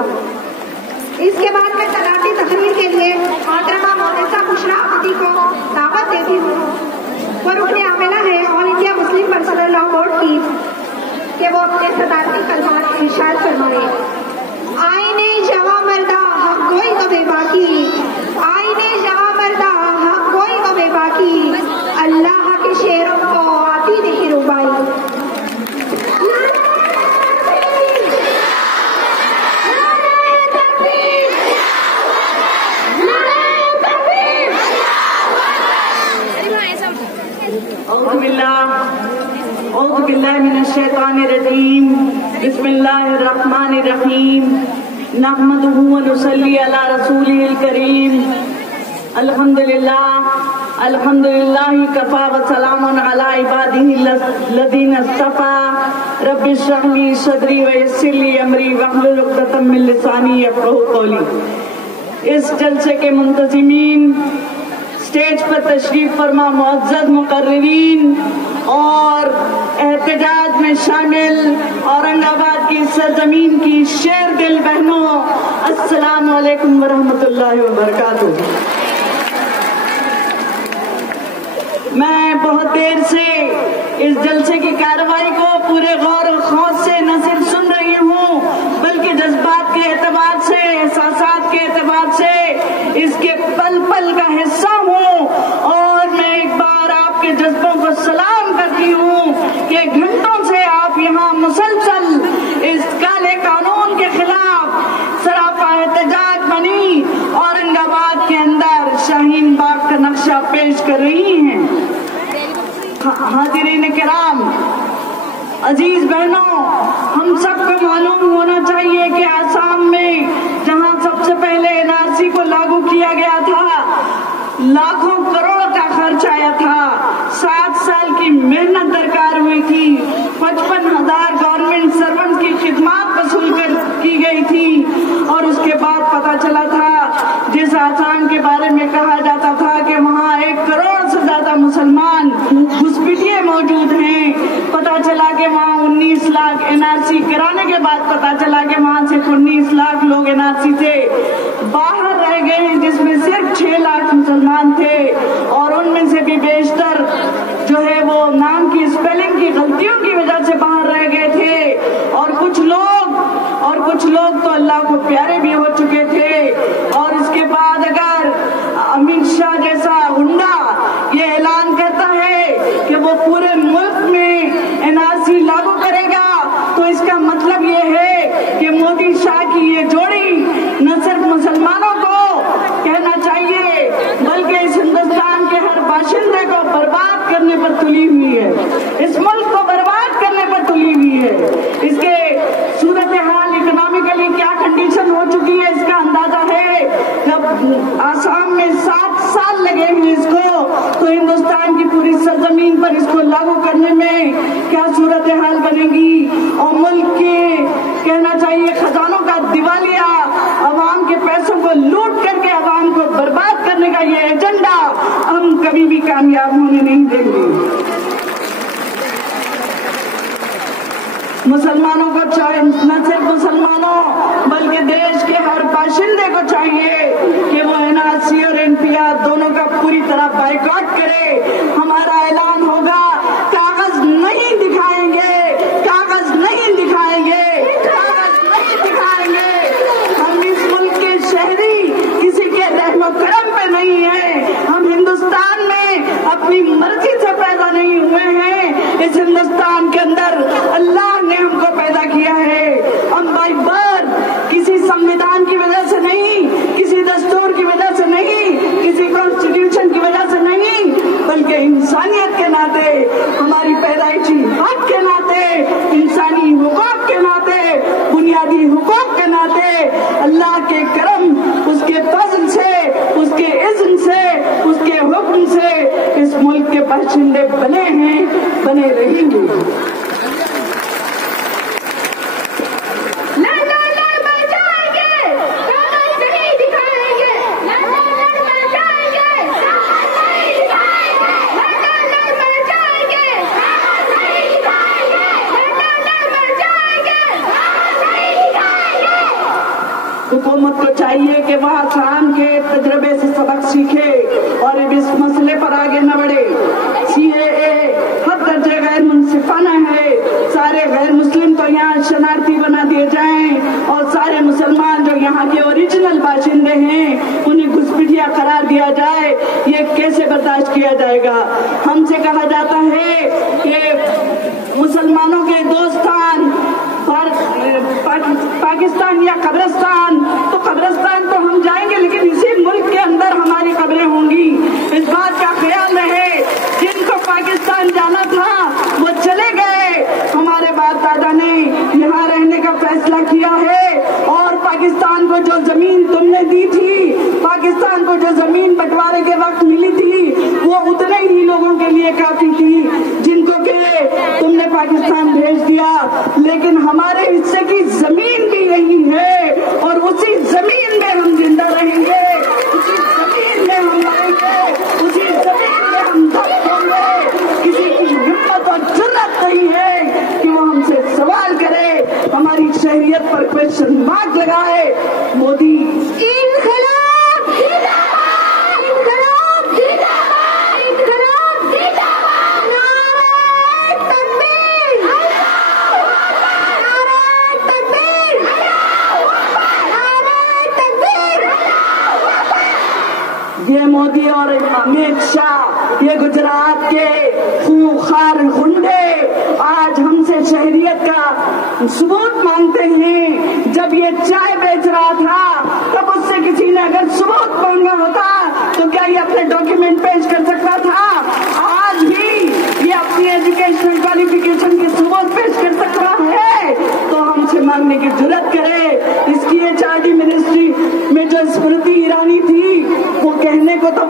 اس کے بعد میں صلاحی تقریر کے لیے محترمہ مونسہ بشریٰ احمدی کو دعوت دیتی ہوں. وہ رکن عاملہ ہے all India Muslim personal law board کی کہ وہ اپنے صدارتی کلمات ارشاد فرمائے. آئینے جواں مردہ حق گوئی تو بے باکی، آئینے جواں مردہ حق گوئی تو بے باکی، اللہ کے شعروں کو آتی نہیں ربائی. اعوذ باللہ من الشیطان الرجیم. بسم اللہ الرحمن الرحیم. نحمدہ ونصلی علی رسولہ الکریم. الحمدللہ کفا وسلام علی عبادہ الذین اصطفی. رب اشرح لی صدری ویسر لی امری واحلل عقدۃ من لسانی یفقہوا قولی. اس جلسے کے منتظمین، اسٹیج پر تشریف فرما معزز مقررین اور احتجاج میں شامل اورنگ آباد کی سرزمین کی شیر دل بہنوں، السلام علیکم ورحمۃ اللہ وبرکاتہ. میں بہت دیر سے اس جلسے کی کارروائی کو پورے غور و خوض سے نہ صرف سن رہی ہوں بلکہ جذبات کے اعتبار سے، احساسات کے اعتبار سے اس کے پل پل کا حصہ ہوں. اور میں ایک بار آپ کے جذبوں کو سلام کرتی ہوں کہ گھنٹوں سے آپ یہاں مسلسل اس کالے قانون کے خلاف سراپا احتجاج بنی اورنگ آباد کے اندر شاہین باغ کا نقشہ پیش کر رہی ہیں. حاضرین کرام، عزیز بہنوں، ہم سب کو معلوم ہونا چاہیے کہ آسام میں جہاں سب سے پہلے NRC کو لاگو کیا گیا تھا، لاکھوں کروڑ کا خرچ آیا تھا، 7 سال کی محنت درکار ہوئی تھی، 55,000 گورنمنٹ سرونٹ کی خدمات وصول کی گئی تھی. اور اس کے بعد پتا چلا تھا، جس آسام کے بارے میں کہا جاتا تھا کہ وہاں 1 کروڑ سے زیادہ مسلمان گھسپیٹیے موجود ہیں، پتا چلا کہ وہاں 19 لاکھ NRC کرانے کے بعد پتا چلا کہ وہاں سے 19 لاکھ لوگ NRC سے باہر رہ گئے ہیں، جس میں صرف 6 لاکھ مسلمان تھے. اور ان میں سے بھی بیشتر جو ہے وہ نام کی اسپیلنگ کی غلطیوں کی وجہ سے باہر رہ گئے تھے. اور کچھ لوگ تو اللہ کو پیارے بھی ہو چکے تھے. اور اس کے بعد اگر امت شاہ جیسا گنڈا یہ اعلان کرتا ہے کہ وہ پورے ملک میں NRC لاگو کرے گا تو اس کا مطلب یہ ہے کہ مودی شاہ کی یہ جوڑی نہ صرف مسلمانوں کو کہنا چاہیے بلکہ اس ہندوستان کے ہر باشندے کو برباد کرنے پر تلی ہوئی ہے، اس ملک کو برباد کرنے پر تلی ہوئی ہے. اس کے صورتحال اکنامکلی کیا کنڈیشن ہو چکی ہے اس کا اندازہ ہے. جب آسام میں 7 سال لگے ہیں اس کو، تو ہندوستان کی پوری سرزمین پر اس کو لاگو کرنے میں کیا صورتحال بنے گی. اور ملک کے کہنا چاہیے خزانوں کا دیوالیہ، عوام کے پیسوں کو لوٹ کر کے عوام کو برباد کرنے کا یہ ایجنڈا ہم کبھی بھی کامیاب ہونے نہیں دیں گے. مسلمانوں کو چاہیے، نہ صرف مسلمانوں بلکہ دیش کے ہر باشندے کو چاہیے کہ وہ NRC اور NPR دونوں کا پوری طرح بائیکاٹ کرے. ہمارا اعلان ہوگا، کاغذ نہیں دکھائیں گے، کاغذ نہیں دکھائیں گے، کاغذ نہیں دکھائیں گے. ہم اس ملک کے شہری کسی کے رحم و کرم پہ نہیں ہیں. ہم ہندوستان میں اپنی مرضی سے پیدا نہیں ہوئے ہیں. اس ہندوستان کے اندر اللہ نے ہم کو پیدا کیا ہے. ہم بائی برتھ کسی سنویدھان کی وجہ سے نہیں، کسی دستور کی وجہ سے نہیں، کسی کانسٹیٹیوشن کی وجہ سے نہیں، بلکہ انسانیت کے ناطے، ہماری پیدائشی حق کے ناطے، انسانی حقوق کے ناطے، بنیادی حقوق کے ناطے، اللہ کے کرم، اس کے فضل سے، اس کے اذن سے، اس کے حکم سے اس ملک کے باشندے بنے ہیں، بنے رہیں گے. CAA हद दर्जे गैर मुनसिफाना है। सारे गैर मुस्लिम तो यहाँ शरणार्थी बना दिए जाएं और सारे मुसलमान जो यहाँ के ओरिजिनल बाशिंदे हैं उन्हें घुसपैठिया करार दिया जाए, ये कैसे बर्दाश्त किया जाएगा। हमसे कहा जाता है कि मुसलमानों के दोस्तान पाकिस्तान या कब्रिस्तान, तो कब्रिस्तान तो हम जाएंगे लेकिन इसी मुल्क के अंदर हमारी कब्रें होंगी। इस बात का ख्याल रहे, जिनको पाकिस्तान जाना था वो चले गए। हमारे बाप दादा ने यहाँ रहने का फैसला किया है और पाकिस्तान को जो जमीन तुमने दी थी, पाकिस्तान को जो जमीन बंटवारे के वक्त मिली थी, वो उतने ही लोगों के लिए काफी थी जिनको के तुमने पाकिस्तान भेज दिया। लेकिन हमारे हिस्से की जमीन भी यही है और उसी जमीन में हम जिंदा रहेंगे, उसी जमीन में हम रहेंगे, उसी जमीन में हम दम होंगे। किसी की हिम्मत और जुर्रत नहीं है कि वो हमसे सवाल करे, हमारी शहरियत पर क्वेश्चन मार्क लगाए। मोदी इनकलाब जिंदाबाद, इनकलाब जिंदाबाद, इनकलाब जिंदाबाद। नारे तकबीर, नारे तकबीर, नारे तकबीर। ये मोदी और अमित शाह, ये गुजरात के खूंखार गुंडे आज हमसे शहरियत का सबूत मांगते हैं। जब ये चाय बेच रहा था तब उससे किसी ने अगर सबूत मांगा होता तो क्या ये अपने डॉक्यूमेंट पेश कर सकता था? आज भी ये अपनी एजुकेशनल क्वालिफिकेशन के सबूत पेश कर सकता है तो हमसे मांगने की जुर्रत करे। इसकी HRD मिनिस्ट्री में जो स्मृति ईरानी थी वो कहने को तो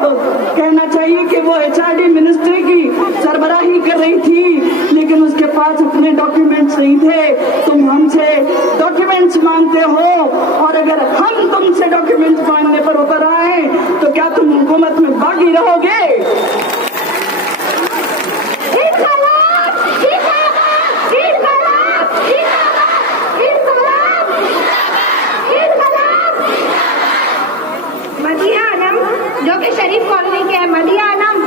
कहना चाहिए कि वो HRD मिनिस्ट्री की सरबराही कर रही थी लेकिन उसके पास अपने डॉक्यूमेंट्स नहीं थे। तुम हमसे डॉक्यूमेंट्स मांगते हो और अगर हम तुमसे डॉक्यूमेंट्स मांगने पर उतर आए तो क्या तुम हुकूमत में बागी रहोगे? मदिया आनम जो कि शरीफ कॉलोनी के है, मदिया आनम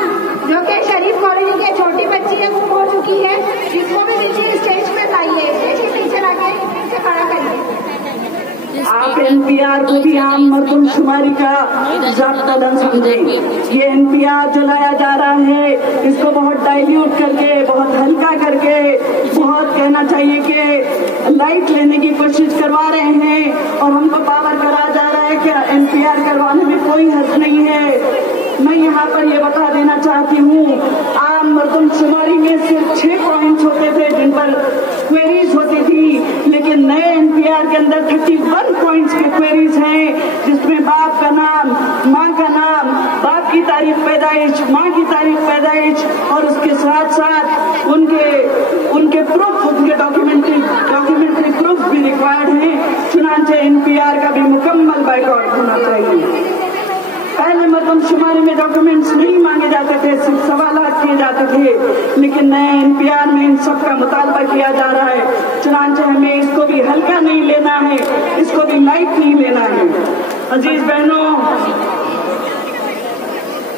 जो कि शरीफ कॉलोनी की छोटी बच्ची है, वो हो चुकी है, जिसको भी नीचे स्टेज पे लाइए, स्टेज के पीछे लाके पीछे खड़ा करिए। आप NPR को भी आम मरदमशुमारी का ज़ाब्ता न समझें। ये NPR जो लाया जा रहा है इसको बहुत डाइल्यूट करके, बहुत हल्का करके, बहुत कहना चाहिए कि लाइट लेने की कोशिश करवा रहे हैं और हमको पावर करा जा रहा है कि NPR करवाने में कोई हर्ज नहीं है। मैं यहाँ पर ये बता देना चाहती हूँ, आम मरदमशुमारी में सिर्फ 6 पॉइंट्स होते थे जिन पर क्वेरीज होती थी, लेकिन नए NPR के अंदर 31 पॉइंट्स के क्वेरीज हैं जिसमें बाप का नाम, माँ का नाम, बाप की तारीख पैदाइश, माँ की तारीख पैदाइश और उसके साथ साथ उनके प्रूफ, उनके डॉक्यूमेंट्री प्रूफ भी रिक्वायर्ड हैं। चुनांचे NPR का भी मुकम्मल बाइकआउट होना चाहिए। पहले मरदमशुमारी में डॉक्यूमेंट्स नहीं मांगे जाते थे, सिर्फ सवालात किए जाते थे, लेकिन नए NPR में इन सब का मुतालबा किया जा रहा है। चुनांचे हमें इसको भी हल्का नहीं लेना है, इसको भी लाइट नहीं लेना है। अजीज बहनों,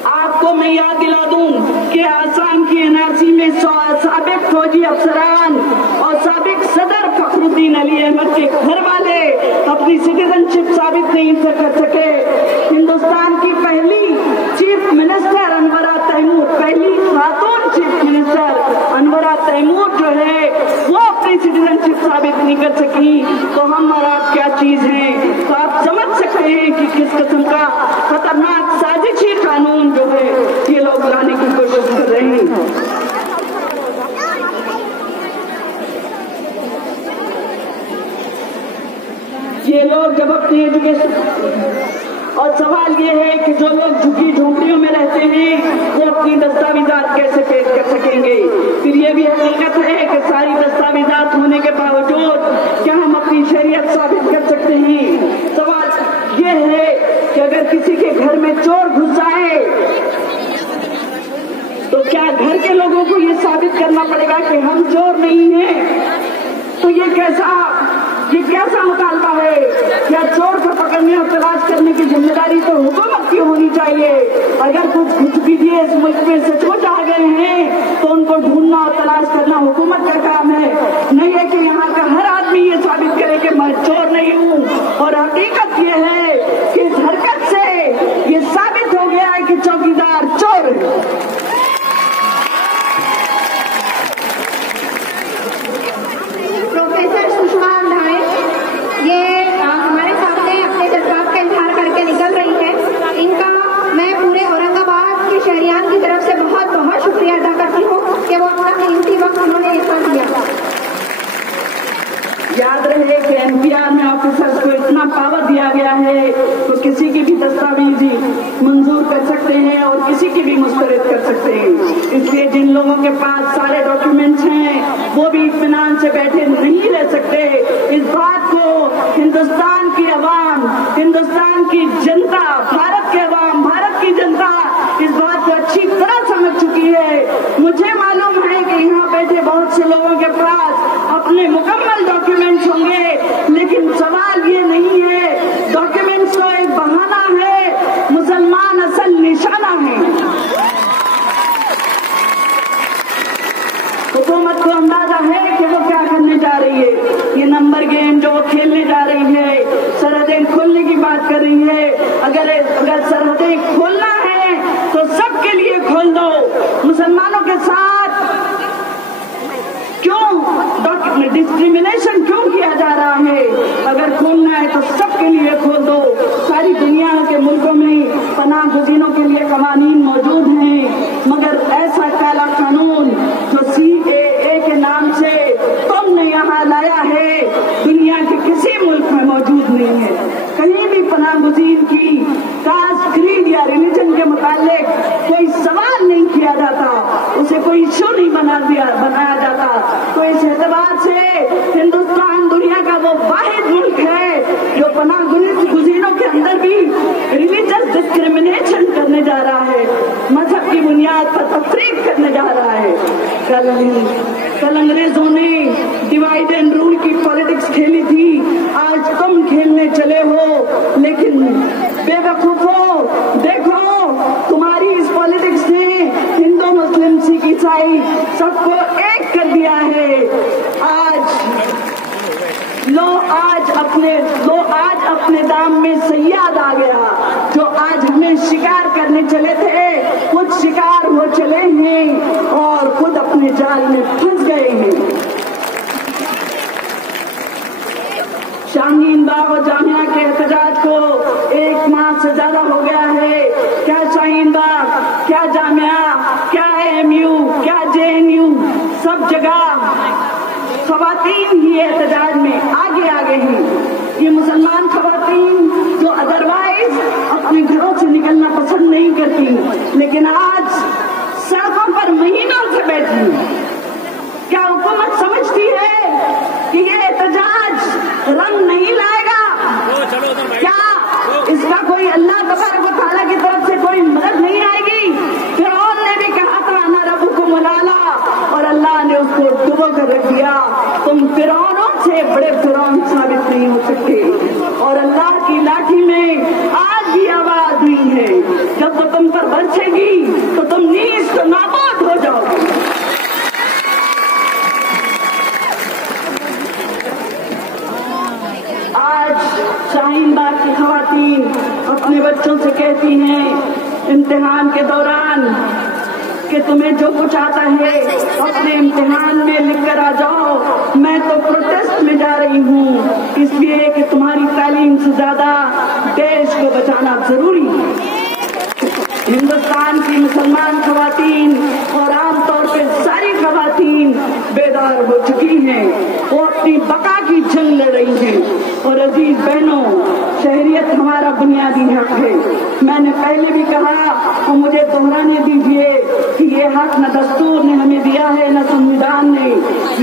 आपको मैं याद दिला दूं कि आसाम की NRC में साबिक फौजी अफसरान और साबिक सदर फखरुद्दीन अली अहमद के घर वाले अपनी सिटीजनशिप साबित नहीं कर सके। हिंदुस्तान की पहली चीफ मिनिस्टर अनवरा तैमूर, पहली खातून चीफ मिनिस्टर अनवरा तैमूर जो है वो अपनी सिटीजनशिप साबित नहीं कर सकी, तो हम और आप क्या चीज हैं? तो आप समझ सकते हैं कि किस किस्म का खतरनाक साजिशी कानून जो है ये लोग लाने की कोशिश कर रहे हैं। ये लोग जब अपनी एजुकेशन, और सवाल ये है कि जो लोग झुग्गी झोंपड़ियों में रहते हैं वो अपनी दस्तावेजात कैसे पेश कर सकेंगे? फिर ये भी हकीकत है कि सारी दस्तावेजात होने के बावजूद क्या हम अपनी शरीयत साबित कर सकते हैं? सवाल ये है कि अगर किसी के घर में चोर घुस जाए तो क्या घर के लोगों को ये साबित करना पड़ेगा कि हम चोर नहीं हैं? तो ये कैसा मुतालबा है? क्या चोर को पकड़ने और तलाश करने की जिम्मेदारी तो हुकूमत की होनी चाहिए? अगर कुछ घुस भी दिए इस मुल्क में सचमुच आ गए भी मंजूर कर सकते हैं और किसी की भी मुस्तरद कर सकते हैं। इसलिए जिन लोगों के पास सारे डॉक्यूमेंट्स हैं वो भी इत्मीनान से बैठे नहीं रह सकते। इस बात को हिंदुस्तान की अवाम, हिंदुस्तान की जनता, भारत के अवाम, भारत की जनता इस बात को अच्छी तरह समझ चुकी है। मुझे मालूम है कि यहाँ बैठे बहुत से लोगों के पास अपने मुकम्मल डॉक्यूमेंट्स होंगे, लेकिन सवाल ये नहीं है। डॉक्यूमेंट्स तो एक बहाना है, मुसलमान असल निशाना है। हुकूमत को अंदाजा है कि वो क्या करने जा रही है। ये नंबर गेम जो वो खेलने जा रही है, सरहदें खोलने की बात कर रही है। अगर सरहदें खोलना है तो सबके लिए खोल दो। मुसलमानों के साथ क्यों डिस्क्रिमिनेशन क्यों किया जा रहा है? अगर खोलना है तो सबके लिए खोल दो। सारी दुनिया के मुल्कों में पनाह गुज़ीनों के लिए कवानीन मौजूद हैं, मगर ऐसा काला कानून जो CAA के नाम से तुमने यहाँ लाया है, दुनिया के किसी मुल्क में मौजूद नहीं है। कहीं भी पनाह गुज़ीन की कास्ट, क्रीड या रिलीजन के मुतालिक कोई सवाल नहीं किया जाता, उसे कोई इश्यू नहीं बनाया जाता। तो इस एतबार से हिंदुस्तान दुनिया का वो वाहिद मुल्क है जो पनाह गुज़ीनों के अंदर भी रिलीजियस डिस्क्रिमिनेशन करने जा रहा है, मजहब की बुनियाद पर तफरीक करने जा रहा है। कल अंग्रेजों ने डिवाइड एंड रूल की पॉलिटिक्स खेली थी, आज तुम खेलने चले हो। लेकिन बेवकूफो, देखो तुम्हारी इस पॉलिटिक्स ने हिंदू, मुस्लिम, सिख, ईसाई सबको एक कर दिया है। आज अपने दाम में सयाद आ गया। जो आज हमें शिकार करने चले थे, खुद शिकार हो चले हैं और खुद अपने जाल में फंस गए हैं। शाहीन बाग और जामिया के एहतजाज को 1 माह से ज्यादा हो गया है। क्या शाहीन बाग, क्या जामिया, क्या AMU, क्या JNU, सब जगह खवातीन ही एहतजाज में आगे हैं। ये मुसलमान खवातीन जो अदरवाइज अपने घरों से निकलना पसंद नहीं करती, लेकिन आज सड़कों पर महीनों से बैठी। क्या हुकूमत समझती है कि ये एहतजाज रंग नहीं लाएगा? क्या इसका कोई अल्लाह तबारक व तआला की तरफ से कोई मदद नहीं आएगी? फिरौन ने भी कहा था अना रब्बुकुम अल-आला, और अल्लाह ने उसको डुबो कर रख दिया। तुम फिरौनों से बड़े फिरौन साबित नहीं हो सकते। और अल्लाह की लाठी में आज भी आवाज हुई है, जब वो तुम पर बरसेगी तो तुम नीच तो नाबूद हो जाओगे। आज शाहीन बाग की खवातीन अपने बच्चों से कहती हैं इम्तिहान के दौरान कि तुम्हें जो कुछ आता है अपने इम्तिहान में लिख कर आ जाओ। मैं तो प्रोटेस्ट में जा रही हूँ, इसलिए कि तुम्हारी तालीम से ज्यादा देश को बचाना जरूरी है। हिंदुस्तान की मुसलमान खवातीन और आमतौर पर सारी खवातीन बेदार हो चुकी हैं, वो अपनी बका की जंग लड़ रही हैं। और अजीज बहनों, शहरियत हमारा बुनियादी हक है। मैंने पहले भी कहा और मुझे दोहराने दीजिए कि ये हक न दस्तूर ने हमें दिया है, न संविधान ने,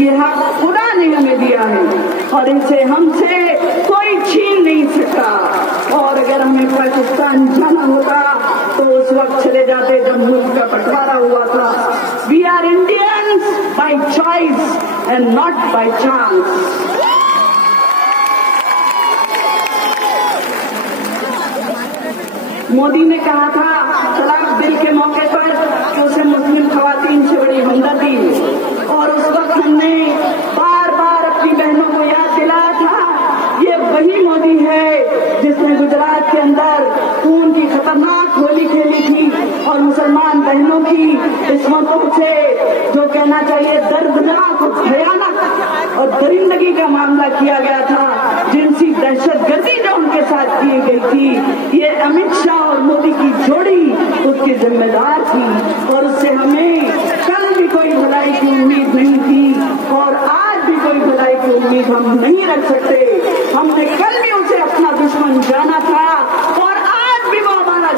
ये हक खुदा ने हमें दिया है और इसे हमसे कोई छीन नहीं सकता। और अगर हमें पाकिस्तान जाना होता तो उस वक्त चले जाते जब मुल्क का बंटवारा हुआ था। We are Indians by choice and not by chance. Modi ने कहा था तलाक बिल के मौके पर कि उसे मुस्लिम खवातीन से बड़ी हमदर्दी, और उस वक्त हमने बार बार अपनी बहनों को याद दिलाया था। ये वही मोदी है जिसने गुजरात के अंदर खून की खतरनाक होली खेली थी और मुसलमान बहनों की किस्मतों से, जो कहना चाहिए दर्दनाक और भयानक और दरिंदगी का मामला किया गया था, जिनसी दहशतगर्दी जो उनके साथ की गई थी, ये अमित शाह और मोदी की जोड़ी उसकी जिम्मेदार थी। और उससे हमें कल भी कोई भलाई की उम्मीद नहीं थी और आज भी कोई भलाई की उम्मीद हम नहीं रख सकते। हमने कल भी उसे अपना दुश्मन जाना था और आज भी वो हमारा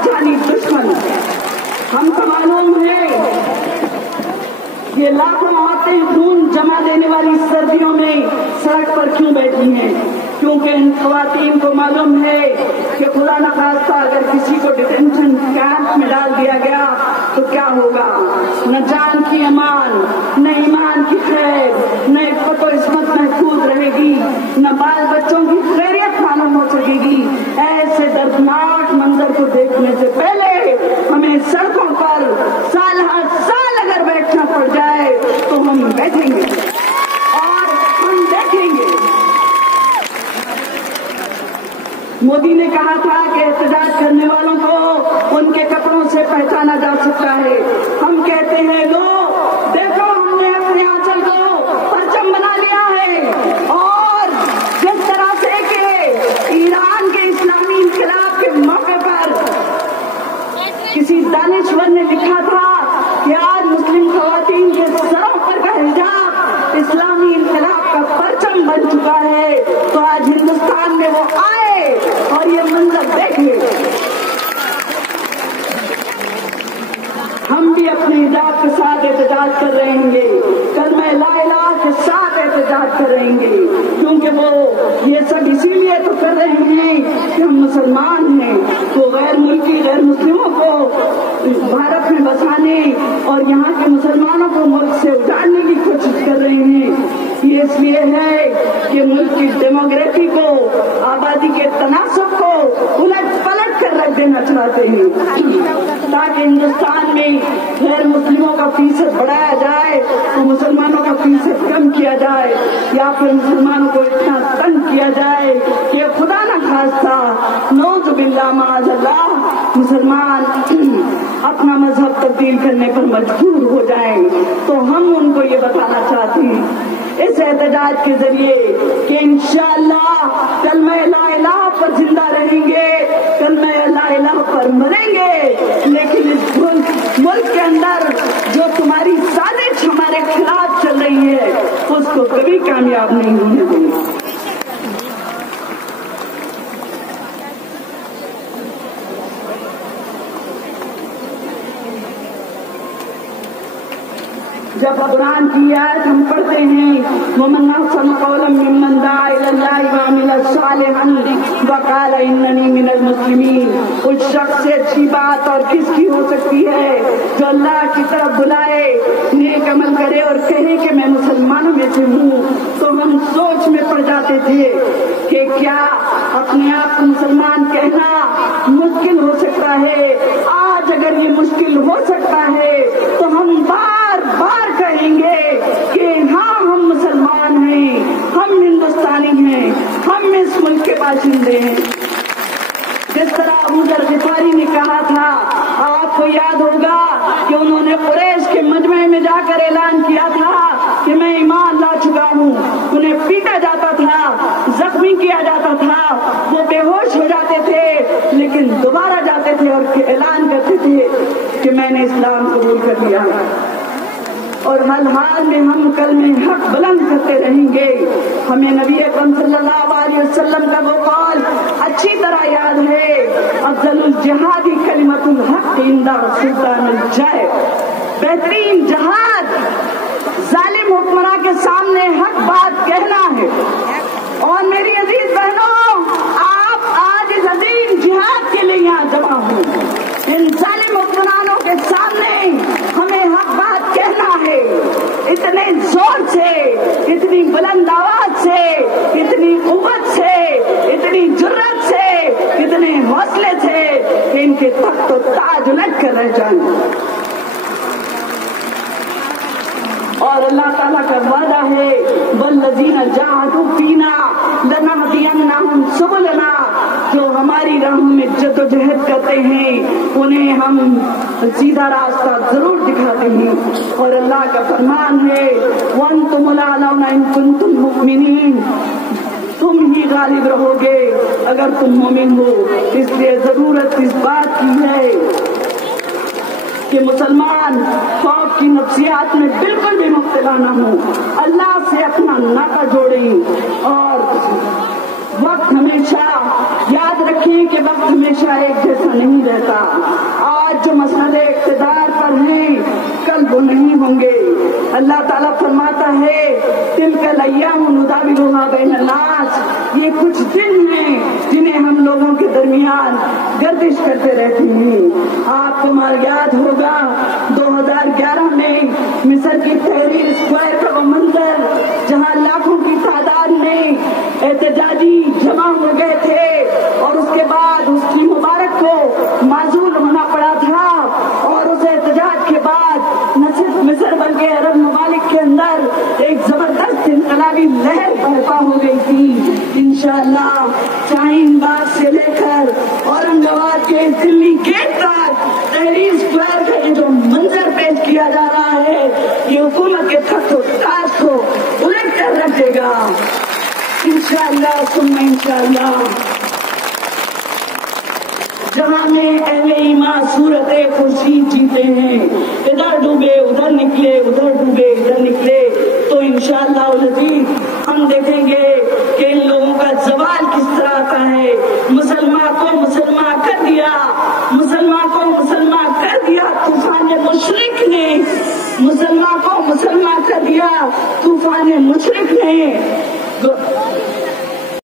یہ لاکھوں عورتیں خون جما دینے والی سردیوں میں سڑک پر کیوں بیٹھی ہیں؟ کیونکہ ان خواتین کو معلوم ہے کہ خدا نخواستہ اگر کسی کو ڈیٹینشن کیمپ میں ڈال دیا گیا تو کیا ہوگا؟ نہ جان کی امان، نہ ایمان کی خیر، نہ عفت و عصمت محفوظ رہے گی، نہ بال بچوں کی خیریت معلوم ہو سکے گی۔ ایسے دردناک منظر کو دیکھنے سے پہلے ہمیں سڑکوں پر سال ہر سال اگر بیٹھنا پڑ جائے تو ہم بیٹھیں گے اور ہم دیکھیں گے۔ مودی نے کہا تھا کہ احتجاج کرنے والوں کو ان کے کپڑوں سے پہچانا جا سکتا ہے۔ ہم کہتے ہیں لو دیکھو ہم نے اپنے آنچل کو پرچم بنا لیا ہے، اور جس طرح سے کہ ایران کے اسلامی انقلاب کے موقع پر کسی دانشور نے لکھا تھا کہ آج مسلم خواتین کے سروں پر کا حجاب اسلامی انقلاب کا پرچم بن چکا ہے، تو آج ہندوستان میں وہ آئے اور یہ منظر دیکھیے۔ ہم بھی اپنے حجاب کے ساتھ احتجاج کر رہیں گے، کلمہ لا الہ کے ساتھ احتجاج کر رہیں گے، کیونکہ وہ یہ سب اسی لیے تو کر رہے ہیں کہ ہم مسلمان ہیں۔ وہ غیر ملکی غیر مسلموں کو بھارت میں بسانے اور یہاں کے مسلمانوں کو ملک سے اجاڑنے کی کوشش کر رہے ہیں۔ یہ اس لیے ہے کہ ملک کی ڈیموگرافی کو، آبادی کے تناسب کو الٹ پلٹ کر رکھ دینا چاہتے ہیں، تاکہ ہندوستان میں غیر مسلموں کا فیصد بڑھایا جائے تو مسلمانوں کا فیصد کم کیا جائے، یا پھر مسلمانوں کو اتنا تنگ کیا جائے کہ خدا نہ خواستہ نعوذ باللہ معاذ اللہ مسلمان اپنا مذہب تبدیل کرنے پر مجبور ہو جائیں۔ تو ہم ان کو یہ بتانا چاہتے ہیں اس احتجاج کے ذریعے کہ انشاءاللہ کلمہ لا الہ پر زندہ رہیں گے، کلمہ لا الہ پر مریں گے، لیکن اس ملک کے اندر جو تمہاری سازش ہمارے خلاف چل رہی ہے اس کو کبھی کامیاب نہیں ہونے دیں گے۔ جب قرآن کی آیت ہم پڑھتے ہیں وَمَنْ أَحْسَنُ قَوْلًا مِّمَّنْ دَعَا إِلَى اللَّهِ وَعَمِلَ صَالِحًا وَقَالَ إِنَّنِي مِنَ الْمُسْلِمِينَ۔ اس شخص سے اچھی بات اور کس کی ہو سکتی ہے جو اللہ کی طرف بلائے، نیک عمل کرے اور کہے کہ میں مسلمانوں میں سے ہوں۔ تو ہم سوچ میں پڑ جاتے تھے کہ کیا اپنے آپ کو مسلمان کہنا مشکل ہو سکتا ہے؟ آج اگر یہ مشکل ہو سکتا ہے تو ہم بار بار کہیں گے کہ ہاں ہم مسلمان ہیں، ہم ہندوستانی ہیں، ہم اس ملک کے باشندے ہیں۔ جس طرح ابو ذر غفاری نے کہا تھا، آپ کو یاد ہوگا کہ انہوں نے قریش کے مجمع میں جا کر اعلان کیا تھا کہ میں ایمان لا چکا ہوں۔ انہیں پیٹا جاتا تھا، زخمی کیا جاتا تھا، وہ بے ہوش ہو جاتے تھے، لیکن دوبارہ جاتے تھے اور اعلان کرتے تھے کہ میں نے اسلام قبول کر لیا۔ اور ہر حال میں ہم کلمہ حق بلند کرتے رہیں گے۔ ہمیں نبی اکرم صلی اللہ علیہ وسلم کا وہ قول اچھی طرح یاد ہے، افضل الجہاد کلمۃ الحق عند سلطان الجائر۔ بہترین جہاد ظالم حکمراں کے سامنے حق بات کہنا ہے۔ اور میری عزیز بہنوں، آپ آج اس عظیم جہاد کے لیے یہاں جمع ہوں۔ ان ظالم حکمرانوں کے سامنے ہمیں حق بات کہنا ہے، اتنے زور سے، اتنی بلند آواز سے، اتنی قوت سے، اتنی جرأت سے، اتنے حوصلے سے کہ ان کے تخت و تاج الٹ کر رہ جائیں۔ اور اللہ تعالیٰ کا وعدہ ہے وَالَّذِينَ جَاهَدُوا فِينَا لَنَهْدِيَنَّهُمْ سُبُلَنَا۔ جو ہماری راہوں میں جد و جہد کرتے ہیں انہیں ہم سیدھا راستہ ضرور دکھاتے ہیں۔ اور اللہ کا فرمان ہے وَأَنْتُمُ الْأَعْلَوْنَ إِن كُنتُم مُؤْمِنِينَ۔ تم ہی غالب رہو گے اگر تم مومن ہو۔ اس لیے ضرورت اس بات کی ہے کہ مسلمان خوف کی نفسیات میں بالکل بھی مبتلا نہ ہوں، اللہ سے اپنا ناطہ جوڑیں۔ اور وقت ہمیشہ یاد رکھیں کہ وقت ہمیشہ ایک جیسا نہیں رہتا۔ آج جو مسئلے اقتدار پر ہیں कल वो नहीं होंगे। अल्लाह ताला फरमाता है तिलकल अय्याम नुदाविलुहा बैनन नास, ये कुछ दिन हैं जिन्हें हम लोगों के दरमियान गर्दिश करते रहते हैं। आपको याद होगा 2011 में मिस्र की तहरीर स्क्वायर का वो मंजर जहां लाखों की तादाद में एहतजाजी जमा हो गए थे और उसके बाद उसकी मुबारक को माजूल होना पड़ा था। और उस एहतजाज के बाद न सिर्फ मिस्र बल्कि अरब ममालिक के अंदर एक जबरदस्त इनकलाबी लहर बर्पा हो गई थी। इंशाअल्लाह शाहीन बाग से लेकर औरंगाबाद के दिल्ली गेट तक तहरीर स्क्वायर का ये जो मंजर पेश किया जा रहा है ये हुकूमत के तख्त ताज को उलट कर रख देगा इंशाअल्लाह सुन्ना इंशाअल्लाह। जहां में अहले ईमान सूरत खुर्शीद जीते हैं, इधर डूबे उधर निकले, उधर डूबे इधर निकले, तो इंशाअल्लाह अज़ीज़ हम देखेंगे कि इन लोगों का जवाल किस तरह का है। मुसलमान को मुसलमान कर दिया, मुसलमान को मुसलमान कर दिया तूफान मुशरिक ने, मुसलमान को मुसलमान कर दिया तूफान मुशरिक ने।